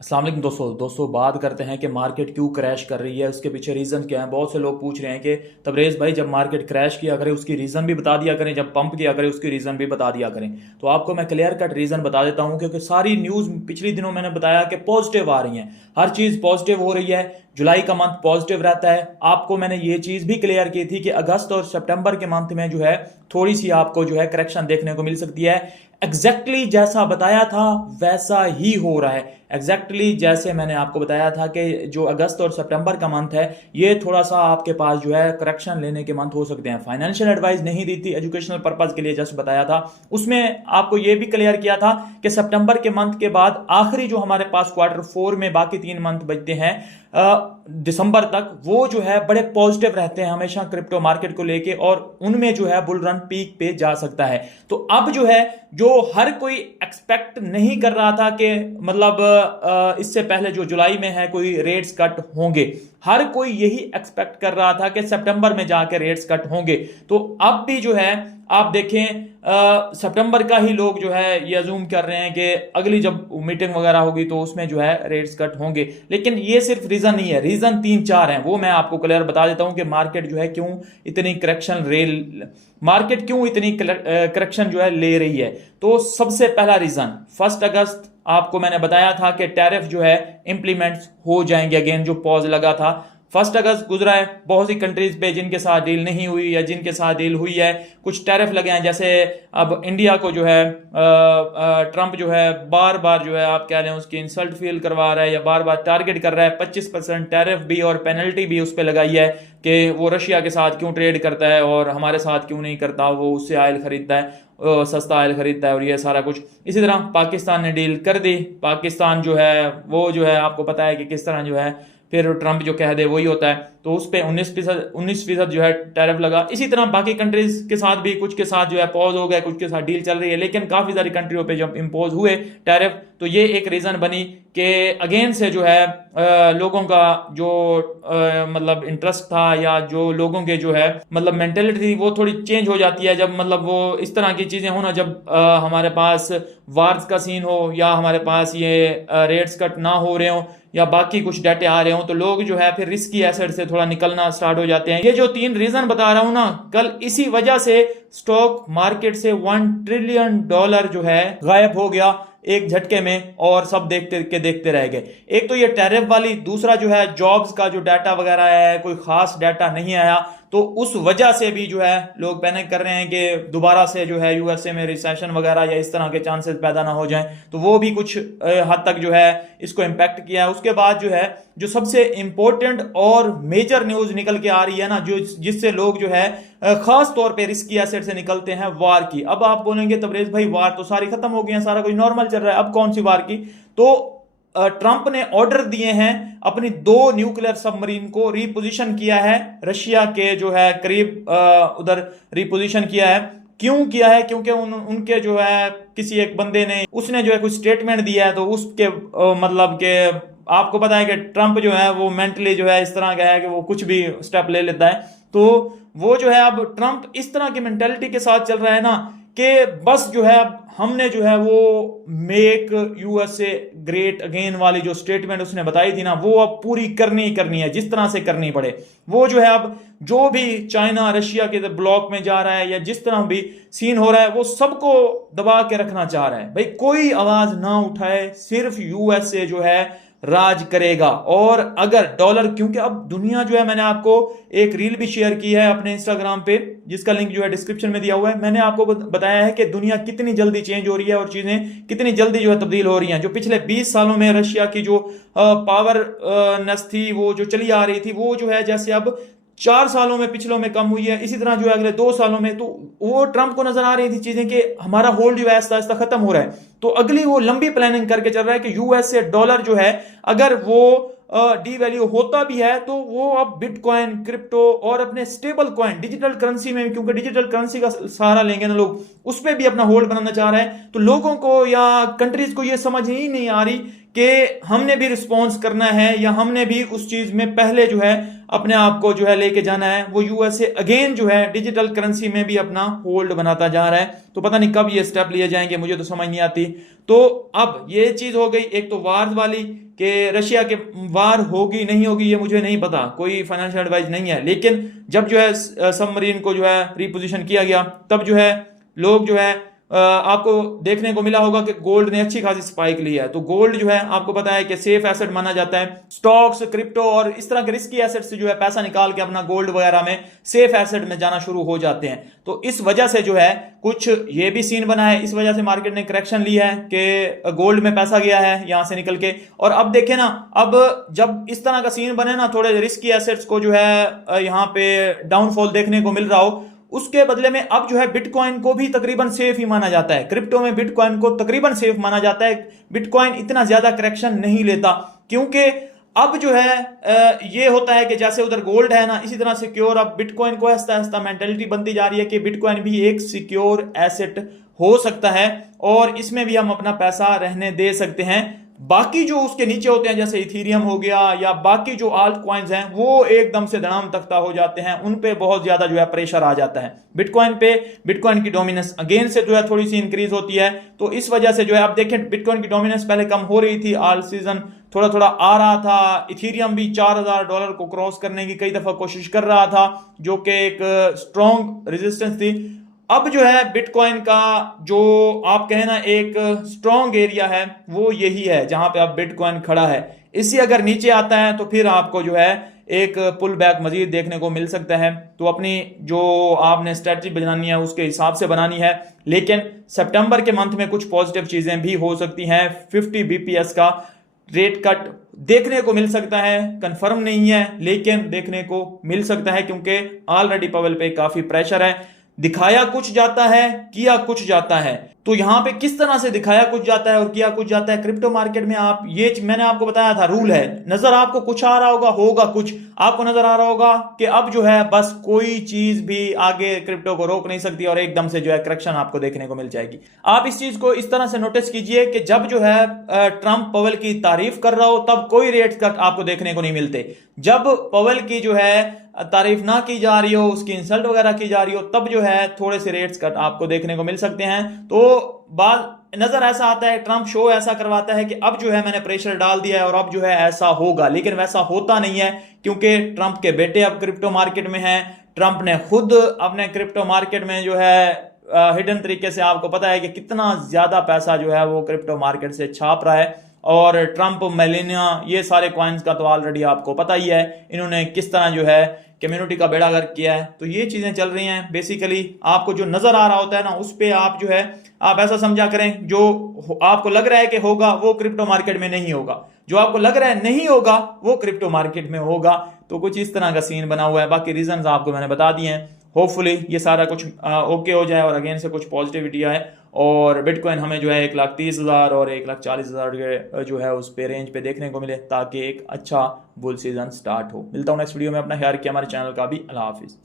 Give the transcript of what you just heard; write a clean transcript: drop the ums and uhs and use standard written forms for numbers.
अस्सलाम वालेकुम दोस्तों बात करते हैं कि मार्केट क्यों क्रैश कर रही है, उसके पीछे रीज़न क्या है। बहुत से लोग पूछ रहे हैं कि तबरेज़ भाई जब मार्केट क्रैश किया करें उसकी रीज़न भी बता दिया करें, जब पंप किया करें उसकी रीज़न भी बता दिया करें। तो आपको मैं क्लियर कट रीज़न बता देता हूं, क्योंकि सारी न्यूज़ पिछले दिनों मैंने बताया कि पॉजिटिव आ रही हैं, हर चीज़ पॉजिटिव हो रही है। जुलाई का मंथ पॉजिटिव रहता है। आपको मैंने ये चीज़ भी क्लियर की थी कि अगस्त और सितंबर के मंथ में जो है थोड़ी सी आपको जो है करेक्शन देखने को मिल सकती है। एग्जैक्टली जैसा बताया था वैसा ही हो रहा है। एग्जैक्टली जैसे मैंने आपको बताया था कि जो अगस्त और सितंबर का मंथ है ये थोड़ा सा आपके पास जो है करेक्शन लेने के मंथ हो सकते हैं। फाइनेंशियल एडवाइस नहीं दी थी, एजुकेशनल पर्पज के लिए जस्ट बताया था। उसमें आपको ये भी क्लियर किया था कि सितंबर के मंथ के बाद आखिरी जो हमारे पास क्वार्टर 4 में बाकी 3 मंथ बचते हैं दिसंबर तक, वो जो है बड़े पॉजिटिव रहते हैं हमेशा क्रिप्टो मार्केट को लेके, और उनमें जो है बुल रन पीक पे जा सकता है। तो अब जो है जो हर कोई एक्सपेक्ट नहीं कर रहा था कि मतलब इससे पहले जो जुलाई में है कोई रेट्स कट होंगे, हर कोई यही एक्सपेक्ट कर रहा था कि सितंबर में जाके रेट्स कट होंगे। तो अब भी जो है आप देखें सितंबर का ही लोग जो है ये अजूम कर रहे हैं कि अगली जब मीटिंग वगैरह होगी तो उसमें जो है रेट्स कट होंगे। लेकिन ये सिर्फ रीजन नहीं है, रीजन 3-4 हैं, वो मैं आपको क्लियर बता देता हूं कि मार्केट जो है क्यों इतनी करेक्शन जो है ले रही है। तो सबसे पहला रीजन 1 अगस्त आपको मैंने बताया था कि टैरिफ जो है इंप्लीमेंट हो जाएंगे अगेन, जो पॉज लगा था 1 अगस्त गुजरा है। बहुत सी कंट्रीज पे जिनके साथ डील नहीं हुई या जिनके साथ डील हुई है कुछ टैरिफ लगे हैं। जैसे अब इंडिया को जो है ट्रंप जो है बार बार जो है आप कह लें उसकी इंसल्ट फील करवा रहा है या बार बार टारगेट कर रहा है। 25% टैरिफ भी और पेनल्टी भी उस पर लगाई है कि वो रशिया के साथ क्यों ट्रेड करता है और हमारे साथ क्यों नहीं करता, वो उससे ऑयल खरीदता है, सस्ता ऑयल खरीदता है और ये सारा कुछ। इसी तरह पाकिस्तान ने डील कर दी। पाकिस्तान जो है वो जो है आपको पता है कि किस तरह जो है फिर ट्रंप जो कह दे वही होता है। तो उस पर 19% जो है टैरिफ लगा। इसी तरह बाकी कंट्रीज के साथ भी कुछ के साथ जो है पॉज हो गया, कुछ के साथ डील चल रही है, लेकिन काफी सारी कंट्रियों पे जब इम्पोज हुए टैरिफ तो ये एक रीजन बनी कि अगेन से जो है लोगों का जो मतलब इंटरेस्ट था या जो लोगों के जो है मतलब मेंटेलिटी थी वो थोड़ी चेंज हो जाती है जब मतलब वो इस तरह की चीजें हो ना, जब हमारे पास वार्स का सीन हो या हमारे पास ये रेट्स कट ना हो रहे हो या बाकी कुछ डाटे आ रहे हो, तो लोग जो है फिर रिस्की एसेट से थोड़ा निकलना स्टार्ट हो जाते हैं। ये जो 3 रीजन बता रहा हूं ना, कल इसी वजह से स्टॉक मार्केट से $1 ट्रिलियन जो है गायब हो गया एक झटके में, और सब देखते रह गए। एक तो ये टैरिफ वाली, दूसरा जो है जॉब्स का जो डाटा वगैरह आया है कोई खास डाटा नहीं आया, तो उस वजह से भी जो है लोग पैनिक कर रहे हैं कि दोबारा से जो है यूएसए में रिसेशन वगैरह या इस तरह के चांसेस पैदा ना हो जाएं। तो वो भी कुछ हद तक जो है इसको इम्पैक्ट किया है। उसके बाद जो है जो सबसे इंपॉर्टेंट और मेजर न्यूज निकल के आ रही है ना, जो जिससे लोग जो है खास तौर पे रिस्की एसेट से निकलते हैं, वार की। अब आप बोलेंगे तबरेज भाई वार तो सारी खत्म हो गई है, सारा कुछ नॉर्मल चल रहा है, अब कौन सी वार की। तो ट्रंप ने ऑर्डर दिए हैं अपनी 2 न्यूक्लियर सबमरीन को रीपोजिशन किया है रशिया के जो है करीब उधर रीपोजिशन किया है। क्यों किया है? क्योंकि उनके जो है किसी एक बंदे ने उसने जो है कुछ स्टेटमेंट दिया है, तो उसके मतलब के आपको पता है कि ट्रंप जो है वो मेंटली जो है इस तरह का है कि वो कुछ भी स्टेप ले लेता है। तो वो जो है अब ट्रंप इस तरह की मेंटेलिटी के साथ चल रहा है ना कि बस जो है अब हमने जो है वो मेक यूएसए ग्रेट अगेन वाली जो स्टेटमेंट उसने बताई थी ना, वो अब पूरी करनी ही करनी है, जिस तरह से करनी पड़े। वो जो है अब जो भी चाइना रशिया के ब्लॉक में जा रहा है या जिस तरह भी सीन हो रहा है वो सबको दबा के रखना चाह रहा है। भाई कोई आवाज ना उठाए, सिर्फ यूएसए जो है राज करेगा। और अगर डॉलर, क्योंकि अब दुनिया जो है, मैंने आपको एक रील भी शेयर की है अपने इंस्टाग्राम पे जिसका लिंक जो है डिस्क्रिप्शन में दिया हुआ है, मैंने आपको बताया है कि दुनिया कितनी जल्दी चेंज हो रही है और चीजें कितनी जल्दी जो है तब्दील हो रही हैं। जो पिछले 20 सालों में रशिया की जो पावर नेस थी वो जो चली आ रही थी, वो जो है जैसे अब 4 सालों में पिछलों में कम हुई है, इसी तरह जो है अगले 2 सालों में। तो वो ट्रंप को नजर आ रही थी चीजें कि हमारा होल्ड जो है आहिस्ता आहिस्ता खत्म हो रहा है। तो अगली वो लंबी प्लानिंग करके चल रहा है कि यूएस से डॉलर जो है अगर वो डी वैल्यू होता भी है तो वो अब बिटकॉइन, क्रिप्टो और अपने स्टेबल कॉइन डिजिटल करेंसी में, क्योंकि डिजिटल करेंसी का सहारा लेंगे ना लोग, उस पर भी अपना होल्ड बनाना चाह रहे हैं। तो लोगों को या कंट्रीज को ये समझ ही नहीं आ रही कि हमने भी रिस्पॉन्स करना है या हमने भी उस चीज में पहले जो है अपने आप को जो है लेके जाना है। वो यूएसए अगेन जो है डिजिटल करेंसी में भी अपना होल्ड बनाता जा रहा है। तो पता नहीं कब ये स्टेप लिए जाएंगे, मुझे तो समझ नहीं आती। तो अब ये चीज हो गई एक तो वार वाली कि रशिया के वार होगी नहीं होगी ये मुझे नहीं पता, कोई फाइनेंशियल एडवाइस नहीं है। लेकिन जब जो है सबमरीन को जो है रिपोजिशन किया गया तब जो है लोग जो है आपको देखने को मिला होगा कि गोल्ड ने अच्छी खासी स्पाइक ली है। तो गोल्ड जो है आपको पता है कि सेफ एसेट माना जाता है। स्टॉक्स, क्रिप्टो और इस तरह के रिस्की एसेट से जो है पैसा निकाल के अपना गोल्ड वगैरह में सेफ एसेट में जाना शुरू हो जाते हैं। तो इस वजह से जो है कुछ ये भी सीन बना है, इस वजह से मार्केट ने करेक्शन लिया है कि गोल्ड में पैसा गया है यहां से निकल के। और अब देखें ना, अब जब इस तरह का सीन बने ना, थोड़े रिस्की एसेट्स को जो है यहां पे डाउनफॉल देखने को मिल रहा हो, उसके बदले में अब जो है बिटकॉइन को भी तकरीबन सेफ ही माना जाता है। क्रिप्टो में बिटकॉइन को तकरीबन सेफ माना जाता है। बिटकॉइन इतना ज्यादा करेक्शन नहीं लेता क्योंकि अब जो है ये होता है कि जैसे उधर गोल्ड है ना, इसी तरह सिक्योर अब बिटकॉइन को आहिस्ता आहिस्ता मेंटेलिटी बनती जा रही है कि बिटकॉइन भी एक सिक्योर एसेट हो सकता है और इसमें भी हम अपना पैसा रहने दे सकते हैं। बाकी जो उसके नीचे होते हैं जैसे इथीरियम हो गया या बाकी जो आल्ट कॉइन्स हैं वो एकदम से धड़ाम तख्ता हो जाते हैं, उन पे बहुत ज्यादा जो है प्रेशर आ जाता है। बिटकॉइन पे बिटकॉइन की डोमिनेंस अगेन से जो है थोड़ी सी इंक्रीज होती है। तो इस वजह से जो है आप देखें बिटकॉइन की डोमिनेंस पहले कम हो रही थी, ऑल सीजन थोड़ा थोड़ा आ रहा था। इथीरियम भी $4000 को क्रॉस करने की कई दफा कोशिश कर रहा था जो कि एक स्ट्रॉन्ग रेजिस्टेंस थी। अब जो है बिटकॉइन का जो आप कहें ना एक स्ट्रॉन्ग एरिया है वो यही है जहां पे अब बिटकॉइन खड़ा है। इसी अगर नीचे आता है तो फिर आपको जो है एक पुल बैक मजीद देखने को मिल सकता है। तो अपनी जो आपने स्ट्रेटजी बनानी है उसके हिसाब से बनानी है। लेकिन सितंबर के मंथ में कुछ पॉजिटिव चीजें भी हो सकती हैं। 50 बीपीएस का रेट कट देखने को मिल सकता है, कंफर्म नहीं है लेकिन देखने को मिल सकता है क्योंकि ऑलरेडी पवेल पे काफी प्रेशर है। दिखाया कुछ जाता है, किया कुछ जाता है। तो यहां पे किस तरह से दिखाया कुछ जाता है और किया कुछ जाता है क्रिप्टो मार्केट में, आप ये मैंने आपको बताया था रूल है। नजर आपको कुछ आ रहा होगा, होगा कुछ। आपको नजर आ रहा होगा कि अब जो है बस कोई चीज भी आगे क्रिप्टो को रोक नहीं सकती और एकदम से जो है करेक्शन आपको देखने को मिल जाएगी। आप इस चीज को इस तरह से नोटिस कीजिए कि जब जो है ट्रंप पवेल की तारीफ कर रहा हो तब कोई रेट कट आपको देखने को नहीं मिलते। जब पवेल की जो है तारीफ ना की जा रही हो, उसकी इंसल्ट वगैरह की जा रही हो, तब जो है थोड़े से रेट्स कट आपको देखने को मिल सकते हैं। तो बात नजर ऐसा आता है, ट्रंप शो ऐसा करवाता है कि अब जो है मैंने प्रेशर डाल दिया है और अब जो है ऐसा होगा, लेकिन वैसा होता नहीं है क्योंकि ट्रंप के बेटे अब क्रिप्टो मार्केट में हैं। ट्रंप ने खुद अपने क्रिप्टो मार्केट में जो है हिडन तरीके से आपको पता है कि कितना ज्यादा पैसा जो है वो क्रिप्टो मार्केट से छाप रहा है। और ट्रंप, मेलेनिया, ये सारे कॉइन्स का तो ऑलरेडी आपको पता ही है इन्होंने किस तरह जो है कम्युनिटी का बेड़ा गर्क किया है। तो ये चीजें चल रही हैं। बेसिकली आपको जो नजर आ रहा होता है ना उस पे आप जो है आप ऐसा समझा करें जो आपको लग रहा है कि होगा वो क्रिप्टो मार्केट में नहीं होगा, जो आपको लग रहा है नहीं होगा वो क्रिप्टो मार्केट में होगा। तो कुछ इस तरह का सीन बना हुआ है। बाकी रीजंस आपको मैंने बता दिए हैं। होपफुली ये सारा कुछ ओके हो जाए और अगेन से कुछ पॉजिटिविटी आए और बिटकॉइन हमें जो है 1,30,000 और 1,40,000 जो है उस पे रेंज पे देखने को मिले ताकि एक अच्छा बुल सीजन स्टार्ट हो। मिलता हूँ नेक्स्ट वीडियो में। अपना ख्याल रखिए, हमारे चैनल का भी। अल्लाह हाफिज।